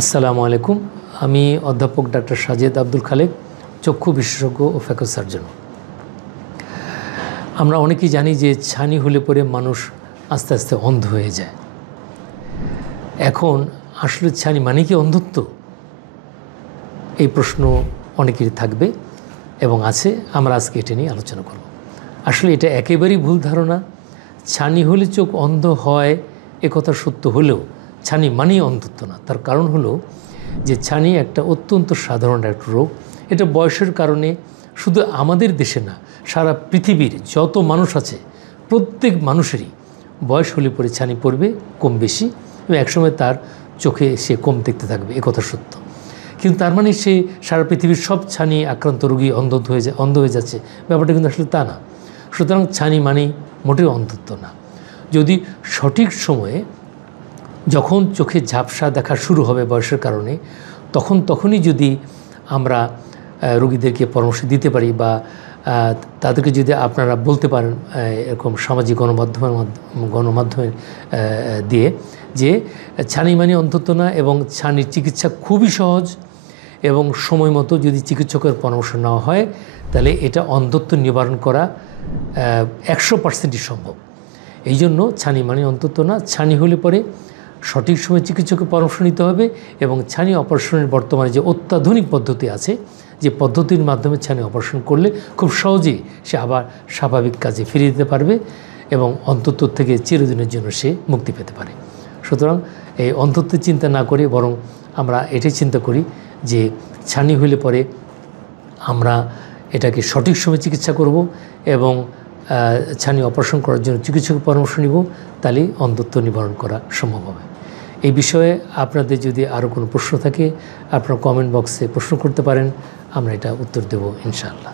আসসালামু আলাইকুম। আমি অধ্যাপক ডাক্তার সাজেদ আব্দুল খালেক, চক্ষু বিশেষজ্ঞ ও ফ্যাকো সার্জন। আমরা অনেকেই জানি যে ছানি হলে পরে মানুষ আস্তে আস্তে অন্ধ হয়ে যায়। এখন আসলে ছানি মানে কি অন্ধত্ব? এই প্রশ্ন অনেকেরই থাকবে এবং আছে। আমরা আজকে এটা নিয়ে আলোচনা করব। আসলে এটা একেবারেই ভুল ধারণা। ছানি হলে চোখ অন্ধ হয় একথা সত্য হলেও ছানি মানেই অন্ধত্ব না। তার কারণ হলো যে ছানি একটা অত্যন্ত সাধারণ একটা রোগ। এটা বয়সের কারণে শুধু আমাদের দেশে না, সারা পৃথিবীর যত মানুষ আছে প্রত্যেক মানুষেরই বয়স হলে পরে ছানি পড়বে কম বেশি, এবং একসময় তার চোখে সে কম দেখতে থাকবে, একথা সত্য। কিন্তু তার মানে সে সারা পৃথিবীর সব ছানি আক্রান্ত রোগী অন্ধ হয়ে যাচ্ছে, ব্যাপারটা কিন্তু আসলে তা না। সুতরাং ছানি মানেই মোটেও অন্ধত্ব না। যদি সঠিক সময়ে যখন চোখে ঝাপসা দেখা শুরু হবে বয়সের কারণে, তখনই যদি আমরা রোগীদেরকে পরামর্শ দিতে পারি বা তাদেরকে যদি আপনারা বলতে পারেন এরকম সামাজিক গণমাধ্যমে দিয়ে যে ছানি মানে অন্তত না, এবং ছানির চিকিৎসা খুবই সহজ, এবং সময় মতো যদি চিকিৎসকের পরামর্শ নেওয়া হয় তাহলে এটা অন্ধত্ব নিবারণ করা 100%ই সম্ভব। এই জন্য ছানি মানে অন্তত না। ছানি হলে পরে সঠিক সময়ে চিকিৎসকের পরামর্শ নিতে হবে, এবং ছানি অপারেশনের বর্তমানে যে অত্যাধুনিক পদ্ধতি আছে, যে পদ্ধতির মাধ্যমে ছানি অপারেশন করলে খুব সহজেই সে আবার স্বাভাবিক কাজে ফিরে যেতে পারবে এবং অন্তত্ব থেকে চিরদিনের জন্য সে মুক্তি পেতে পারে। সুতরাং এই অন্তত্বের চিন্তা না করে বরং আমরা এটাই চিন্তা করি যে ছানি হলে পরে আমরা এটাকে সঠিক সময়ে চিকিৎসা করব এবং ছানি অপারেশন করার জন্য চিকিৎসকের পরামর্শ নিব, তাহলেই অন্ধত্ব নিবারণ করা সম্ভব হবে। এই বিষয়ে আপনাদের যদি আরও কোনো প্রশ্ন থাকে আপনারা কমেন্ট বক্সে প্রশ্ন করতে পারেন, আমরা এটা উত্তর দেব ইনশাআল্লাহ।